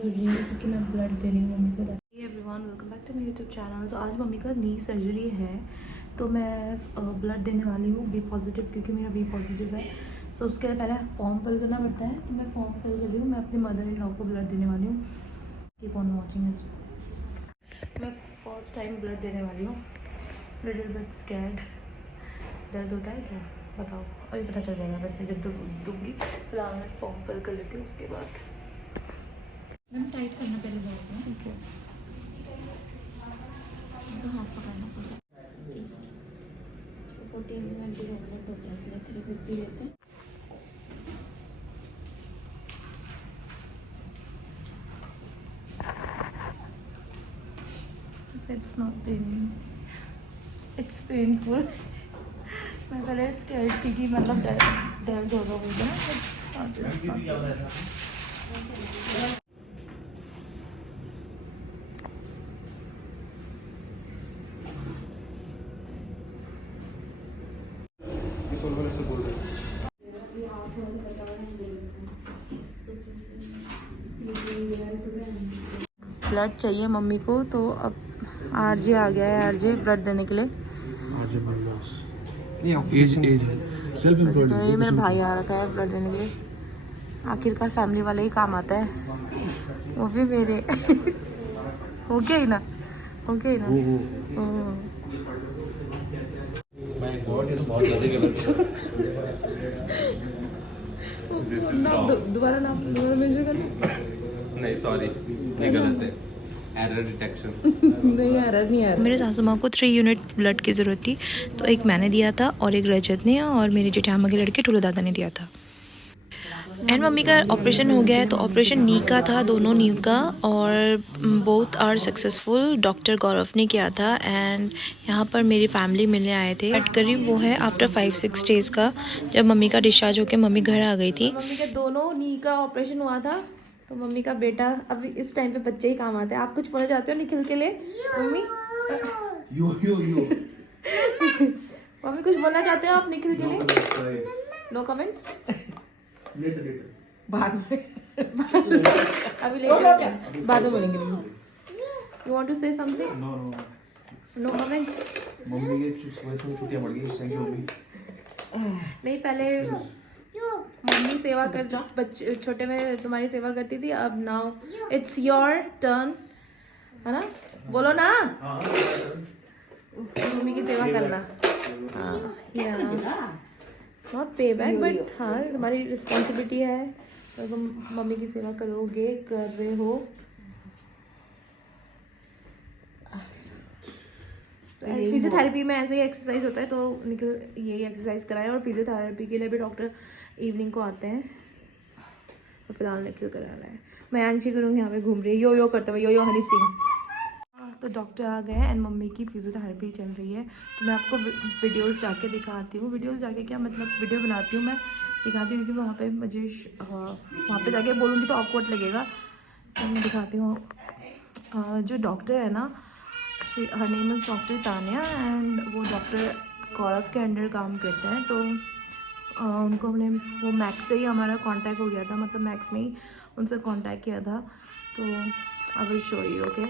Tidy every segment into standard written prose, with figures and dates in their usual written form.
कर रही हूँ क्योंकि मैं ब्लड दे रही हूँ मम्मी को। Everyone welcome back to my YouTube channel. तो आज मम्मी का नी सर्जरी है तो मैं ब्लड देने वाली हूँ बी पॉजिटिव, क्योंकि मेरा बी पॉजिटिव है। सो उसके लिए पहले फॉर्म फिल करना पड़ता है, तो मैं फॉर्म फिल कर रही हूँ। मैं अपनी मदर इन लॉ को ब्लड देने वाली हूँ। कीप ऑन वॉचिंग इस। मैं फर्स्ट टाइम ब्लड देने वाली हूँ। Little bit scared. दर्द होता है क्या बताओ, अभी पता चल जाएगा वैसे जब दूँगी। फिलहाल मैं फॉर्म फिल कर लेती हूँ, उसके बाद मैम टाइट करना पहले बहुत। ठीक है, तो हाथ पकड़ना पड़ेगा। 40 ml एंटीकोगुलेंट होता है, इसलिए 350 देते हैं। It's not pain, it's painful. मैं पहले स्कैर्ड थी कि मतलब दर्द होगा मुझे ना। ब्लड चाहिए मम्मी को, तो अब आरजे आ गया है। आरजे ब्लड देने के लिए। तो ये मेरा भाई आ रखा है ब्लड देने के लिए। आखिरकार फैमिली वाले ही काम आता है, वो भी मेरे। हो गया ही ना, हो गया ही ना। दोबारा मेजर करना। नहीं सॉरी, ये गलत है। Error detection. नहीं एरर नहीं है। मेरे सासू माँ को 3 यूनिट ब्लड की ज़रूरत थी, तो एक मैंने दिया था और एक रजत ने और मेरे जेठामा के लड़के ठुलो दादा ने दिया था। एंड मम्मी का ऑपरेशन हो गया है, तो ऑपरेशन नी का था, दोनों नी का, और बोथ आर सक्सेसफुल। डॉक्टर गौरव ने किया था। एंड यहाँ पर मेरी फैमिली मिलने आए थे। वेट करीब वो है आफ्टर 5-6 डेज का, जब मम्मी का डिस्चार्ज होकर मम्मी घर आ गई थी। मम्मी के दोनों नी का ऑपरेशन हुआ था, तो मम्मी का बेटा। अभी इस टाइम पे बच्चे ही काम आते हैं। आप कुछ बोलना चाहते हो निखिल के लिए मम्मी? यो मम्मी कुछ बोलना चाहते हो आप निखिल के लिए? No comments. बाद में अभी लेकर बाद में बोलेंगे mummy. You want to say something? No no comments. Mummy के छुट्टियां बढ़ गई। Thank you mummy. नहीं, पहले मम्मी सेवा कर, बच्चे छोटे में तुम्हारी सेवा करती थी, अब नाउ इट्स योर टर्न, है ना? बोलो ना, मम्मी की सेवा करना। नॉट पे बैक, बट हाँ तुम्हारी रिस्पॉन्सिबिलिटी है, तो तुम मम्मी की सेवा करोगे, कर रहे हो। तो फिजियोथेरेपी में ऐसे ही एक्सरसाइज होता है, तो निकल यही एक्सरसाइज कराएं। और फिजियोथेरेपी के लिए भी डॉक्टर इवनिंग को आते हैं। तो फिलहाल निखिल करा रहा है, मैं आंशी करूँगी यहाँ पे घूम रही है यो करते हुए, यो हनी सिंह। तो डॉक्टर आ गए एंड मम्मी की फिजियोथेरेपी चल रही है। तो मैं आपको वीडियोस जाके दिखाती हूँ। वीडियोस जाके क्या मतलब, वीडियो बनाती हूँ, मैं दिखाती हूँ, क्योंकि वहाँ पे मुझे वहाँ पे जाके बोलूँगी तो ऑकवर्ड लगेगा। तो मैं दिखाती हूँ। जो डॉक्टर है ना, her name is doctor Tania, and वो डॉक्टर गौरव के अंडर काम करते हैं। तो उनको हमने वो मैक्स से ही हमारा कांटेक्ट हो गया था, मतलब मैक्स में ही उनसे कांटेक्ट किया था। तो I will show you. Okay,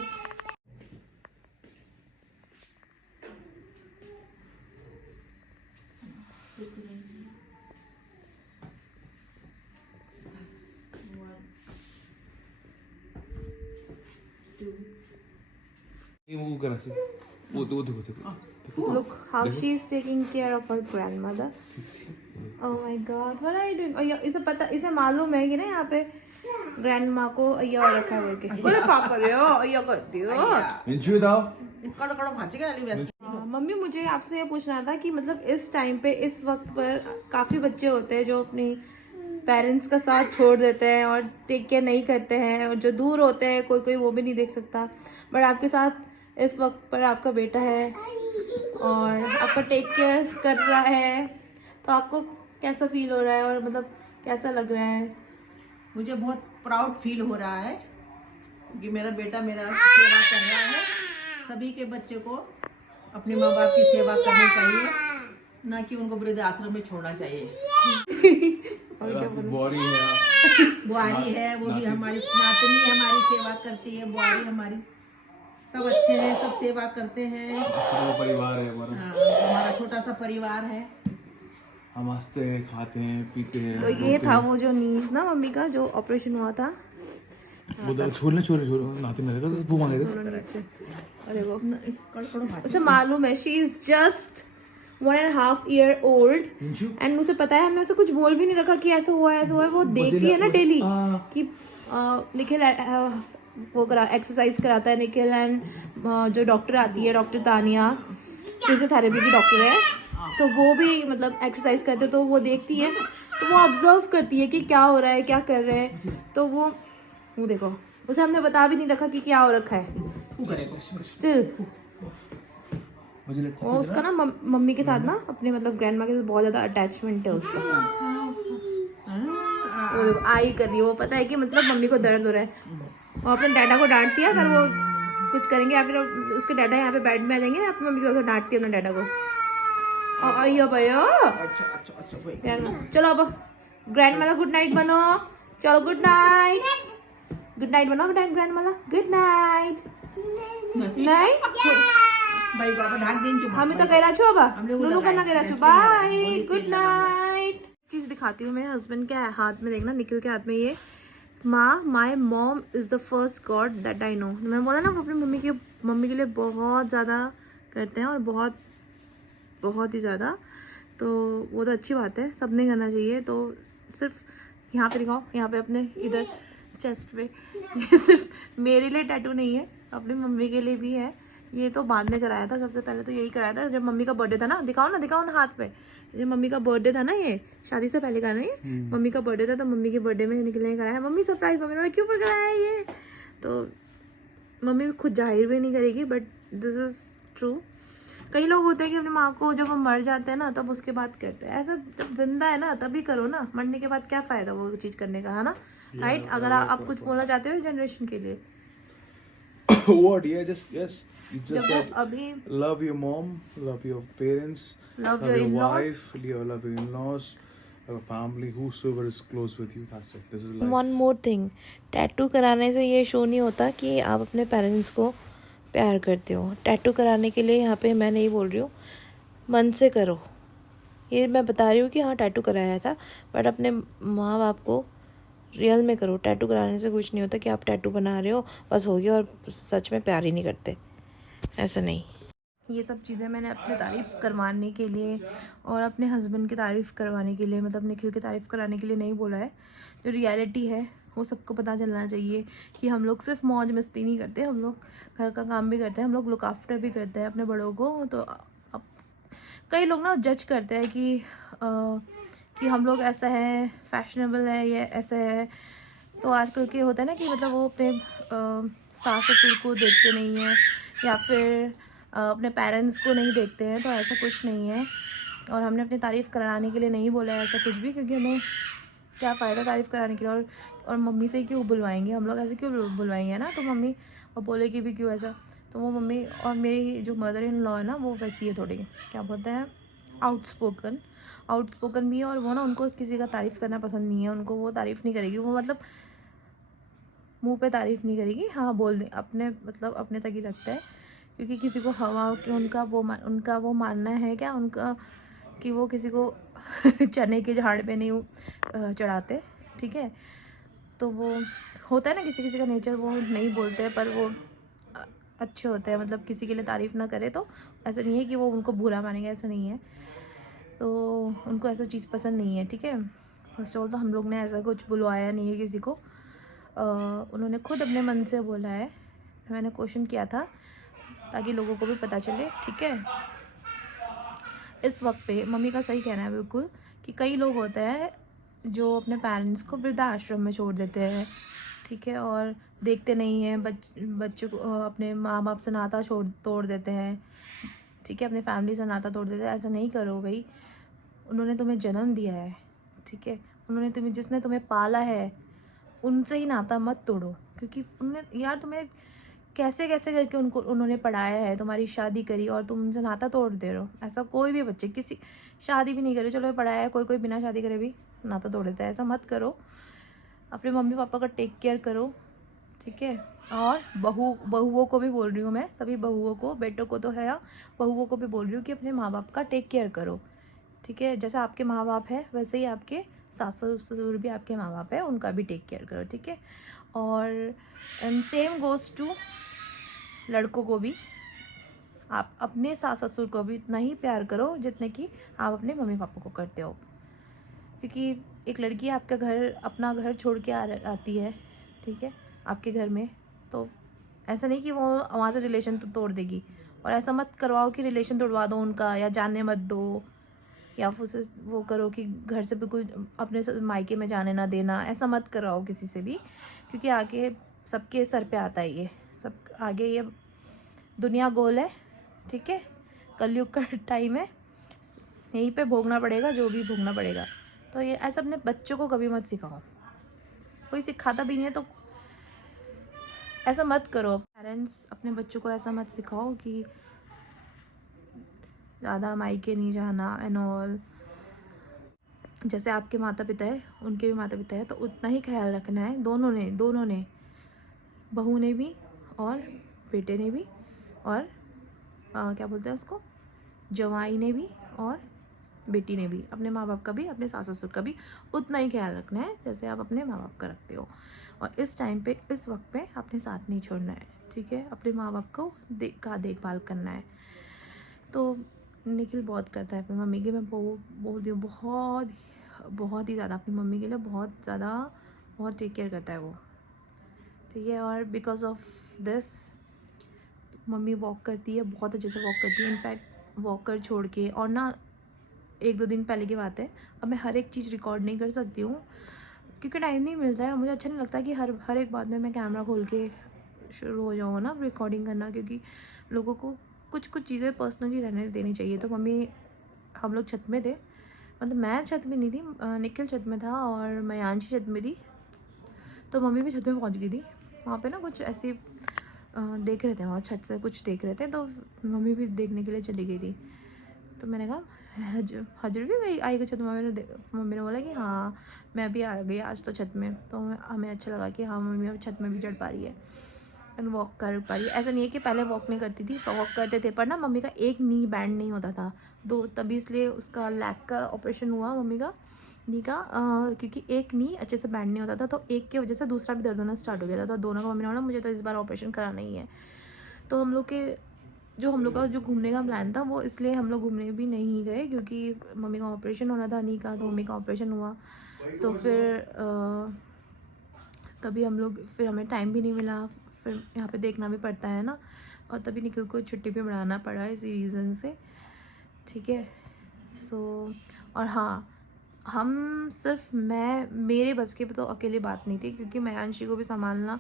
वो करना चाहिए। वो देखो। look how she is taking care of her grandmother. Oh my God, what are you doing? और इसे पता, इसे मालूम है कि ना यहाँ पे ग्रैंडमा को अय्या और रखा है बोल के। करे पा करे हो अय्या करती हो। मिंचू दाओ। कड़ो कड़ो भाजी का वाली व्यस्त। मम्मी मुझे आपसे ये पूछना था कि मतलब इस टाइम पे, इस वक्त पर काफ़ी बच्चे होते हैं जो अपनी पेरेंट्स का साथ छोड़ देते हैं और टेक केयर नहीं करते हैं, और जो दूर होते हैं कोई कोई वो भी नहीं देख सकता, बट आपके साथ इस वक्त पर आपका बेटा है और आपका टेक केयर कर रहा है, तो आपको कैसा फील हो रहा है और मतलब कैसा लग रहा है? मुझे बहुत प्राउड फील हो रहा है कि मेरा बेटा मेरा सेवा कर रहा है। सभी के बच्चे को अपने माँ बाप की सेवा करनी चाहिए, ना कि उनको वृद्ध आश्रम में छोड़ना चाहिए। और क्या बोलूं? बुआरी है, बुआरी है, वो भी हमारी नातनी हमारी सेवा करती है। बुआरी हमारी सब अच्छे हैं, सब सेवा करते हैं। पूरा परिवार है हमारा। हाँ, हमारा छोटा सा परिवार है। हम हंसते हैं, खाते हैं, पीते हैं। तो ये था वो जो नीज ना मम्मी का जो ऑपरेशन हुआ था। छोड़ नाते में देखा वो मांगे दोनों नीज पे। अरे वो कड़कड़ो भाई। उसे मालूम है she is just 1.5 year old and उसे पता है, हमने उसे कुछ बोल भी नहीं रखा कि ऐसा हुआ है ऐसा हुआ है। वो देखती है ना डेली कि निखिल वो करा एक्सरसाइज कराता है निखिल एंड जो डॉक्टर आती है डॉक्टर तानिया फिजियोथेरेपी की डॉक्टर है, तो वो भी मतलब एक्सरसाइज करते तो वो देखती है, तो वो ऑब्जर्व करती है कि क्या हो रहा है क्या कर रहे हैं। तो वो देखो उसे हमने बता भी नहीं रखा कि क्या हो रखा है। स्टिल मुझे लगता वो उसका ना मम्मी के साथ ना अपने मतलब ग्रैंड माँ के साथ बहुत ज्यादा अटैचमेंट है उसका। वो देखो आई कर रही है, वो पता है कि मतलब मम्मी को दर्द हो रहा है। वो अपने डैडा को डांटती है अगर वो कुछ करेंगे या फिर उसके डैडा यहाँ पे बेड में आ जाएंगे अपनी मम्मी को डांटती है अपने डैडा को। आइयो भैया अच्छा भाई। चलो अब ग्रैंड माला गुड नाइट बनो। चलो गुड नाइट बनो ग्रैंड माला गुड नाइट नाइट भाई बाबा ढाक दें जो हमें तो कह रहा छो अब हमने वो नुनू करना कह रहा छो लगाया, बाय बोली गुड तेल लगा नाइट। चीज दिखाती हूँ मेरे हस्बैंड के हाथ में, देखना निखिल के हाथ में ये माँ my mom is the first God that I know. मैंने बोला ना वो अपनी मम्मी के लिए बहुत ज़्यादा करते हैं और बहुत ही ज़्यादा, तो वो तो अच्छी बात है, सबने करना चाहिए। तो सिर्फ यहाँ पे दिखाओ, यहाँ पे अपने इधर चेस्ट पे ये सिर्फ मेरे लिए टैटू नहीं है, अपनी मम्मी के लिए भी है। ये तो बाद में कराया था, सबसे पहले तो यही कराया था जब मम्मी का बर्थडे था ना। दिखाओ ना हाथ पे, जब मम्मी का बर्थडे था ना, ये शादी से पहले का नहीं, मम्मी का बर्थडे था तो मम्मी के बर्थडे में निकलने कराया। मम्मी सरप्राइज मम्मी ने क्यों पर कराया ये, तो मम्मी खुद जाहिर भी नहीं करेगी बट दिस इज ट्रू। कई लोग होते हैं कि अपनी माँ को जब हम मर जाते हैं ना तब उसके बाद करते हैं, ऐसा जब जिंदा है ना तभी करो ना, मरने के बाद क्या फायदा वो चीज़ करने का, है ना, राइट? अगर आप कुछ बोलना चाहते हो जनरेशन के लिए, what? Yeah, just yes. You जब just वो said अभी love your mom, love your parents, Love love your your in-laws. wife, love your in-laws, have a family, whosoever is close with you. That's it. This is life. One more thing, tattoo कराने से ये show नहीं होता कि आप अपने parents को प्यार करते हो। टैटू कराने के लिए यहाँ पे मैं नहीं बोल रही हूँ, मन से करो। ये मैं बता रही हूँ कि हाँ टैटू कराया था, बट अपने माँ बाप को रियल में करो। टैटू कराने से कुछ नहीं होता कि आप टैटू बना रहे हो बस हो गया और सच में प्यार ही नहीं करते, ऐसा नहीं। ये सब चीज़ें मैंने अपनी तारीफ़ करवाने के लिए और अपने हस्बैंड की तारीफ़ करवाने के लिए, मतलब निखिल की तारीफ़ कराने के लिए नहीं बोला है। जो रियलिटी है वो सबको पता चलना चाहिए कि हम लोग सिर्फ मौज मस्ती नहीं करते, हम लोग घर का काम भी करते हैं, हम लोग लुक आफ्टर भी करते हैं अपने बड़ों को। तो अब कई लोग ना जज करते हैं कि हम लोग ऐसा है, फैशनेबल है, ये ऐसा है। तो आजकल के होता है ना कि मतलब वो अपने सास ससुर को देखते नहीं है या फिर अपने पेरेंट्स को नहीं देखते हैं, तो ऐसा कुछ नहीं है। और हमने अपनी तारीफ़ कराने के लिए नहीं बोला है ऐसा कुछ भी, क्योंकि हमें क्या फ़ायदा तारीफ़ कराने के लिए, और मम्मी से क्यों बुलवाएंगे हम लोग, ऐसे क्यों बुलवाएंगे ना, तो मम्मी और बोलेगी भी क्यों ऐसा। तो वो मम्मी और मेरी जो मदर इन लॉ है ना वो वैसी है, थोड़ी क्या बोलते हैं आउटस्पोकन भी है। और वो ना उनको किसी का तारीफ़ करना पसंद नहीं है, उनको वो तारीफ़ नहीं करेगी, वो मतलब मुंह पे तारीफ़ नहीं करेगी, हाँ बोल दे अपने मतलब अपने तक ही रखता है। क्योंकि किसी को हवा कि उनका वो मानना है क्या उनका कि वो किसी को चने के झाड़ पे नहीं चढ़ाते, ठीक है। तो वो होता है ना किसी का नेचर, वो नहीं बोलते हैं पर वो अच्छे होते हैं, मतलब किसी के लिए तारीफ़ ना करे तो ऐसा नहीं है कि वो उनको बुरा मानेंगे, ऐसा नहीं है। तो उनको ऐसा चीज़ पसंद नहीं है, ठीक है। फर्स्ट ऑफ ऑल तो हम लोग ने ऐसा कुछ बुलवाया नहीं है किसी को, उन्होंने खुद अपने मन से बोला है। मैंने क्वेश्चन किया था ताकि लोगों को भी पता चले, ठीक है। इस वक्त पे मम्मी का सही कहना है बिल्कुल कि कई लोग होते हैं जो अपने पेरेंट्स को वृद्धाश्रम में छोड़ देते हैं, ठीक है, और देखते नहीं हैं बच्चों को, अपने माँ बाप से नाता तोड़ देते हैं, ठीक है, अपने फैमिली से नाता तोड़ देते हैं। ऐसा नहीं करो भाई, उन्होंने तुम्हें जन्म दिया है, ठीक है, उन्होंने जिसने तुम्हें पाला है उनसे ही नाता मत तोड़ो। क्योंकि उन्होंने यार तुम्हें कैसे करके उन्होंने पढ़ाया है, तुम्हारी शादी करी और तुम उनसे नाता तोड़ दे रहे हो। ऐसा कोई भी बच्चे किसी शादी भी नहीं करे, चलो पढ़ाया है, कोई बिना शादी करे भी नाता तोड़ देता है। ऐसा मत करो, अपने मम्मी पापा का टेक केयर करो, ठीक है। और बहुओं को भी बोल रही हूँ मैं, सभी बहुओं को, बेटों को तो है, बहुओं को भी बोल रही हूँ कि अपने माँ बाप का टेक केयर करो, ठीक है। जैसे आपके माँ बाप है वैसे ही आपके सास ससुर भी आपके माँ बाप है, उनका भी टेक केयर करो, ठीक है। और सेम गोज़ टू लड़कों को भी, आप अपने सास ससुर को भी उतना ही प्यार करो जितने कि आप अपने मम्मी पापा को करते हो, क्योंकि एक लड़की आपका घर, अपना घर छोड़ के आती है, ठीक है, आपके घर में, तो ऐसा नहीं कि वो वहाँ से रिलेशन तो तोड़ देगी। और ऐसा मत करवाओ कि रिलेशन तोड़वा दो उनका, या जाने मत दो, या फिर उसे वो करो कि घर से बिल्कुल अपने मायके में जाने ना देना। ऐसा मत कराओ किसी से भी, क्योंकि आगे सबके सर पे आता है ये सब, आगे ये दुनिया गोल है, ठीक है, कलयुग का टाइम है, यहीं पे भोगना पड़ेगा जो भी भोगना पड़ेगा। तो ये ऐसा अपने बच्चों को कभी मत सिखाओ, कोई सिखाता भी नहीं है तो ऐसा मत करो। पेरेंट्स अपने बच्चों को ऐसा मत सिखाओ कि ज़्यादा मायके नहीं जाना एंड ऑल। जैसे आपके माता पिता है, उनके भी माता पिता है, तो उतना ही ख्याल रखना है दोनों ने, बहू ने भी और बेटे ने भी, और क्या बोलते हैं उसको, जवाई ने भी और बेटी ने भी, अपने माँ बाप का भी, अपने सास ससुर का भी उतना ही ख्याल रखना है जैसे आप अपने माँ बाप का रखते हो। और इस टाइम पे, इस वक्त पे अपने साथ नहीं छोड़ना है, ठीक है, अपने माँ बाप को देखभाल करना है। तो निखिल बहुत करता है अपनी मम्मी की, मैं बोलती हूँ बहुत ही ज़्यादा अपनी मम्मी के लिए बहुत टेक केयर करता है वो, ठीक है। और because of this mummy walk करती है, बहुत अच्छे से वॉक करती है। इनफैक्ट वॉकर छोड़ के, और ना 1-2 दिन पहले की बात है, अब मैं हर एक चीज़ रिकॉर्ड नहीं कर सकती हूँ क्योंकि टाइम नहीं मिलता है। मुझे अच्छा नहीं लगता कि हर एक बात में मैं कैमरा खोल के शुरू हो जाऊँ ना रिकॉर्डिंग करना, क्योंकि लोगों को कुछ चीज़ें पर्सनली रहने देनी चाहिए। तो मम्मी, हम लोग छत में थे, मतलब मैं छत में नहीं थी, निखिल छत में था और मयांशी छत में थी, तो मम्मी भी छत में पहुँच गई थी। वहाँ पे ना कुछ ऐसे देख रहे थे, वहाँ छत से कुछ देख रहे थे, तो मम्मी भी देखने के लिए चली गई थी। तो मैंने कहा हजर भी गई आएगा छत में। मम्मी ने बोला कि हाँ मैं भी आ गई आज तो छत में। तो हमें अच्छा लगा कि हाँ मम्मी अब छत में भी चढ़ पा रही है एंड वॉक कर पा रही है। ऐसा नहीं है कि पहले वॉक नहीं करती थी, वॉक करते थे, पर ना मम्मी का एक नी बैंड नहीं होता था, तभी इसलिए उसका लैग का ऑपरेशन हुआ मम्मी का नी का, क्योंकि एक नी अच्छे से बैंड नहीं होता था, तो एक की वजह से दूसरा भी दर्द होना स्टार्ट हो गया था। तो दोनों का मम्मी ने बोला मुझे तो इस बार ऑपरेशन कराना ही है। तो हम लोग का जो घूमने का प्लान था वो इसलिए हम लोग घूमने भी नहीं गए, क्योंकि मम्मी का ऑपरेशन होना था नी का, तो मम्मी का ऑपरेशन हुआ तो फिर तभी हम लोग, फिर हमें टाइम भी नहीं मिला, फिर यहाँ पे देखना भी पड़ता है ना, और तभी निखिल को छुट्टी पे बढ़ाना पड़ा इसी रीज़न से, ठीक है। सो और हाँ, हम सिर्फ मेरे बस की तो अकेली बात नहीं थी, क्योंकि मयांशी को भी संभालना,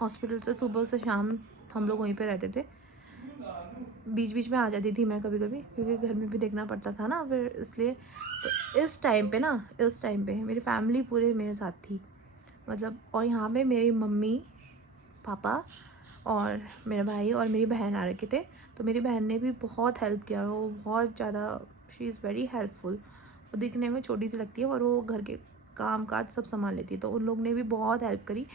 हॉस्पिटल से सुबह से शाम हम लोग वहीं पे रहते थे, बीच में आ जाती थी मैं कभी कभी, क्योंकि घर में भी देखना पड़ता था ना, फिर इसलिए। तो इस टाइम पे मेरी फैमिली पूरे मेरे साथ थी, मतलब, और यहाँ पे मेरी मम्मी पापा और मेरा भाई और मेरी बहन आ रखे थे। तो मेरी बहन ने भी बहुत हेल्प किया, वो बहुत ज़्यादा, शी इज़ वेरी हेल्पफुल। वो दिखने में छोटी सी लगती है और वो घर के काम काज सब संभाल लेती है, तो उन लोग ने भी बहुत हेल्प करी।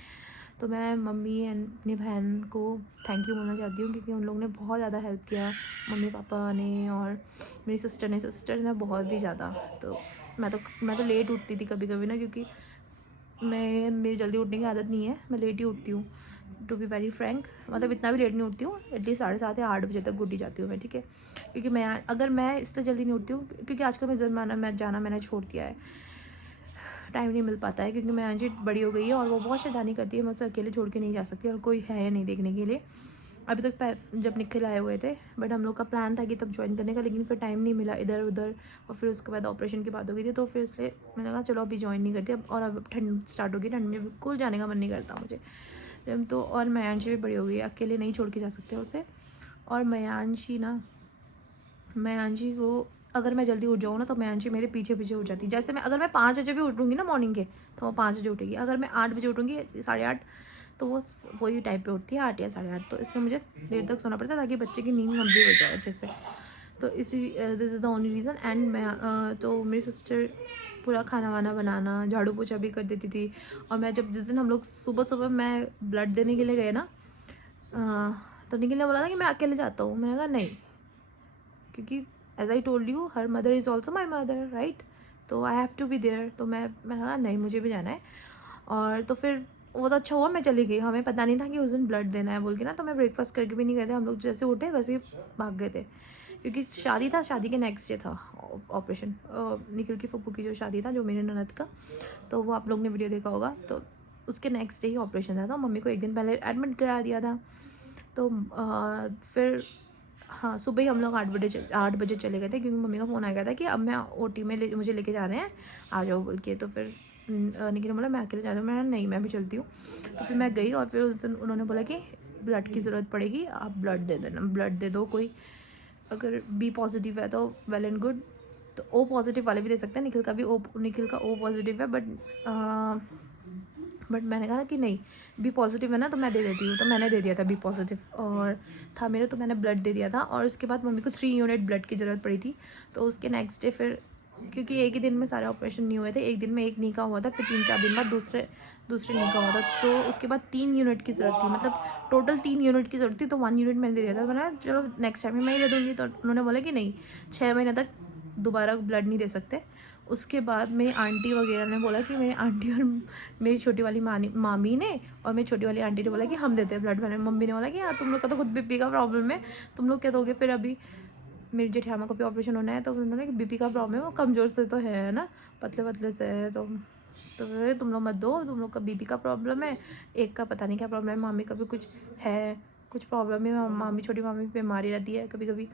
तो मैं मम्मी एंड अपनी बहन को थैंक यू बोलना चाहती हूँ, क्योंकि उन लोग ने बहुत ज़्यादा हेल्प किया, मम्मी पापा ने और मेरी सिस्टर ने बहुत ही ज़्यादा। तो मैं तो लेट उठती थी कभी कभी ना, क्योंकि मेरी जल्दी उठने की आदत नहीं है, मैं लेट ही उठती हूँ, टू बी वेरी फ्रैंक। मतलब इतना भी लेट नहीं उठती हूँ, एटलीस्ट 7:30 या 8 बजे तक उठ ही जाती हूँ मैं, ठीक है। क्योंकि अगर मैं इसलिए जल्दी नहीं उठती हूँ क्योंकि आजकल मैं जाना मैंने छोड़ दिया है, टाइम नहीं मिल पाता है, क्योंकि मैं अंजी बड़ी हो गई है और वो बहुत शैतानी करती है, मैं उसे अकेले छोड़ के नहीं जा सकती और कोई है नहीं देखने के लिए। अभी तक जब निखिल आए हुए थे, बट हम लोग का प्लान था कि तब ज्वाइन करने का, लेकिन फिर टाइम नहीं मिला इधर उधर, और फिर उसके बाद ऑपरेशन की बात हो गई थी, तो फिर इसलिए मैंने कहा चलो अभी ज्वाइन नहीं करती अब। और अब ठंड स्टार्ट हो गई, ठंड में बिल्कुल जाने का मन नहीं करता मुझे तो। और मयांशी भी बड़ी हो गई है, अकेले नहीं छोड़ के जा सकते उसे। और मयांशी को अगर मैं जल्दी उठ जाऊँ ना, तो मयांशी मेरे पीछे उठ जाती है। जैसे अगर मैं 5 बजे भी उठूँगी ना मॉर्निंग के, तो वो 5 बजे उठेगी। अगर मैं 8 बजे उठूँगी, 8:30, तो वो वही टाइम पे उठती है, 8 या 8:30। तो इसलिए मुझे देर तक सोना पड़ता है ताकि बच्चे की नींद कंप्लीट हो जाए अच्छे से। तो this is the only reason. And मैं तो मेरी सिस्टर पूरा खाना वाना बनाना, झाड़ू पोछा भी कर देती थी। और मैं जब जिस दिन हम लोग सुबह सुबह मैं ब्लड देने के लिए गए ना, तो निखिल ने बोला था कि मैं अकेले जाता हूँ। मैंने कहा नहीं, क्योंकि as I told you her mother is also my mother, right, तो I have to be there. तो मैंने कहा नहीं, मुझे भी जाना है। और तो फिर वो तो अच्छा हुआ मैं चली गई, हमें पता नहीं था कि उस दिन ब्लड देना है बोल के ना। तो मैं ब्रेकफास्ट करके भी नहीं गए थे, हम लोग जैसे उठे वैसे ही भाग गए थे, क्योंकि शादी था, शादी के नेक्स्ट डे था ऑपरेशन, निखिल की फूफू की जो शादी था, जो मेरे ननद का, तो वो आप लोग ने वीडियो देखा होगा। तो उसके नेक्स्ट डे ही ऑपरेशन था, तो मम्मी को एक दिन पहले एडमिट करा दिया था। तो फिर हाँ, सुबह ही हम लोग 8 बजे चले गए थे, क्योंकि मम्मी का फ़ोन आ गया था कि अब मैं ओटी में मुझे लेके जा रहे हैं, आ जाओ बोल के। तो फिर निखिल ने बोला मैं अकेले जा रहा हूँ, मैं नहीं, मैं भी चलती हूँ। तो फिर मैं गई, और फिर उस दिन उन्होंने बोला कि ब्लड की ज़रूरत पड़ेगी, आप ब्लड दे देना, ब्लड दे दो कोई, अगर बी पॉजिटिव है तो वेल एंड गुड, तो ओ पॉजिटिव वाले भी दे सकते हैं। निखिल का ओ पॉजिटिव है, बट मैंने कहा कि नहीं, बी पॉजिटिव है ना, तो मैं दे देती हूँ। तो मैंने दे दिया था बी पॉजिटिव, और था मेरे, तो मैंने ब्लड दे दिया था। और उसके बाद मम्मी को 3 यूनिट ब्लड की ज़रूरत पड़ी थी। तो उसके नेक्स्ट डे फिर, क्योंकि एक ही दिन में सारे ऑपरेशन नहीं हुए थे, एक दिन में एक नी का हुआ था, फिर 3-4 दिन बाद दूसरे नी का हुआ था। तो उसके बाद 3 यूनिट की ज़रूरत थी, मतलब टोटल 3 यूनिट की ज़रूरत थी। तो 1 यूनिट मैंने दे दिया था। मैंने कहा चलो नेक्स्ट टाइम में मैं ही दे दूँगी। तो उन्होंने बोला कि नहीं, 6 महीने तक दोबारा ब्लड नहीं दे सकते। उसके बाद मेरी आंटी वगैरह ने बोला कि मेरी आंटी और मेरी छोटी वाली मामी ने और मेरी छोटी वाली आंटी ने बोला कि हम देते हैं ब्लड। मैंने मम्मी ने बोला कि यार तुम लोग का तो खुद बीपी का प्रॉब्लम है, तुम लोग क्या दोगे। फिर अभी मेरी जेठामा को भी ऑपरेशन होना है, तो उन्होंने बीपी का प्रॉब्लम है, वो कमज़ोर से तो है ना, पतले पतले से है, तो फिर तुम लोग मत दो, तुम लोग का बीपी का प्रॉब्लम है, एक का पता नहीं क्या प्रॉब्लम है, मामी का भी कुछ है, कुछ प्रॉब्लम है, मामी छोटी मामी बीमारी रहती है कभी कभी।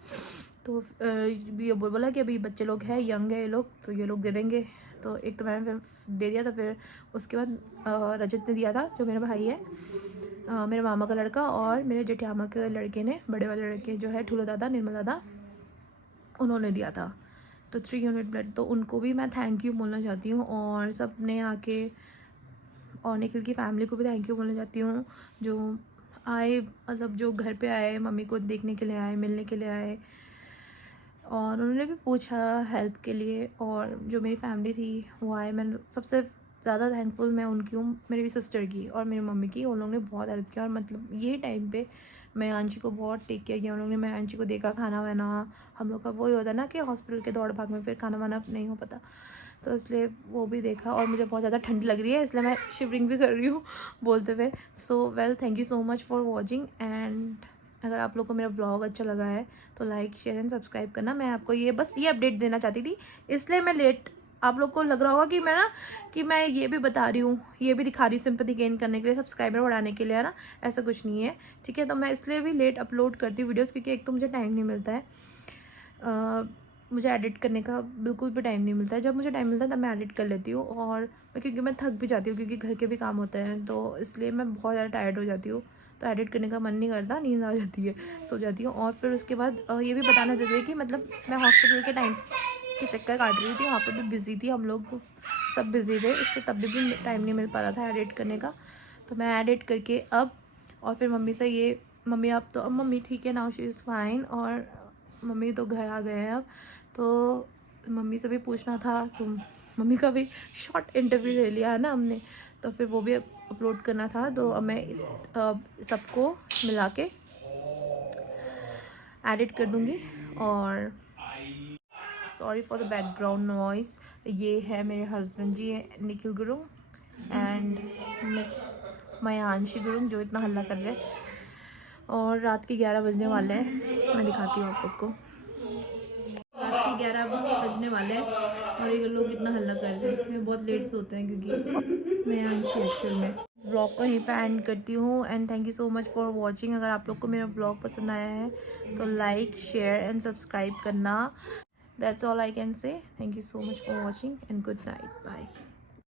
तो ये बोला कि अभी बच्चे लोग हैं, यंग है ये लोग, तो ये लोग दे देंगे। तो एक तो मैंने फिर दे दिया था। फिर उसके बाद रजत ने दिया था, जो मेरा भाई है, मेरे मामा का लड़का, और मेरे जेठामा के लड़के ने, बड़े वाले लड़के जो है ठुलो दादा, निर्मल दादा, उन्होंने दिया था। तो 3 यूनिट ब्लड, तो उनको भी मैं थैंक यू बोलना चाहती हूँ। और सब ने आके, और निखिल की फैमिली को भी थैंक यू बोलना चाहती हूँ, जो आए, मतलब जो घर पे आए, मम्मी को देखने के लिए आए, मिलने के लिए आए, और उन्होंने भी पूछा हेल्प के लिए। और जो मेरी फैमिली थी वो आए, मैंने सबसे ज़्यादा थैंकफुल मैं उनकी हूँ, मेरी सिस्टर की और मेरी मम्मी की। उन लोगों ने बहुत हेल्प किया, और मतलब ये टाइम पे मैं आंशी को बहुत टेक केयर किया उन लोगों ने। मैं आंशी को देखा, खाना वाना, हम लोग का वही होता है ना कि हॉस्पिटल के दौड़ भाग में फिर खाना वाना नहीं हो पाता, तो इसलिए वो भी देखा। और मुझे बहुत ज़्यादा ठंड लग रही है, इसलिए मैं शिवरिंग भी कर रही हूँ बोलते हुए। So well, thank you so much for watching. And अगर आप लोग को मेरा ब्लॉग अच्छा लगा है तो लाइक, शेयर एंड सब्सक्राइब करना। मैं आपको बस ये अपडेट देना चाहती थी, इसलिए मैं लेट, आप लोग को लग रहा होगा कि मैं ये भी बता रही हूँ, ये भी दिखा रही हूँ सिंपैथी गेन करने के लिए, सब्सक्राइबर बढ़ाने के लिए, है ना, ऐसा कुछ नहीं है, ठीक है। तो मैं इसलिए भी लेट अपलोड करती हूँ वीडियोज़, क्योंकि एक तो मुझे टाइम नहीं मिलता है, मुझे एडिट करने का बिल्कुल भी टाइम नहीं मिलता है। जब मुझे टाइम मिलता है तब मैं एडिट कर लेती हूँ, और क्योंकि मैं थक भी जाती हूँ, क्योंकि घर के भी काम होते हैं, तो इसलिए मैं बहुत ज़्यादा टायर्ड हो जाती हूँ, तो एडिट करने का मन नहीं करता, नींद आ जाती है, सो जाती हूँ। और फिर उसके बाद ये भी बताना ज़रूरी है कि मतलब मैं हॉस्पिटल के टाइम के चक्कर काट रही थी, वहाँ पर भी बिज़ी थी, हम लोग सब बिज़ी थे, इसलिए तब भी टाइम नहीं मिल पा रहा था एडिट करने का। तो मैं एडिट करके अब, और फिर मम्मी से मम्मी अब तो, अब मम्मी ठीक है, नाउ शी इज़ फाइन, और मम्मी तो घर आ गए हैं अब। तो मम्मी से भी पूछना था, तो मम्मी का भी शॉर्ट इंटरव्यू ले लिया है ना हमने, तो फिर वो भी अपलोड करना था। तो अब मैं इस सबको मिला के एडिट कर दूँगी। और sorry for the background noise, ये है मेरे husband ji, Nikhil Gurung, and miss Mayanshi Gurung, जो इतना हल्ला कर रहे हैं। और रात के 11 बजने वाले हैं, मैं दिखाती हूँ आप लोग को, रात के 11 बजने वाले हैं, और ये लोग इतना हल्ला कर रहे हैं। मैं बहुत लेट सोते हैं, क्योंकि मैं आंशी एक्चुअल में। ब्लॉग को यहीं पे एंड करती हूँ, and thank you so much for watching. अगर आप लोग को मेरा ब्लॉग पसंद आया है तो लाइक, शेयर एंड सब्सक्राइब करना। That's all I can say. Thank you so much for watching, and good night, bye.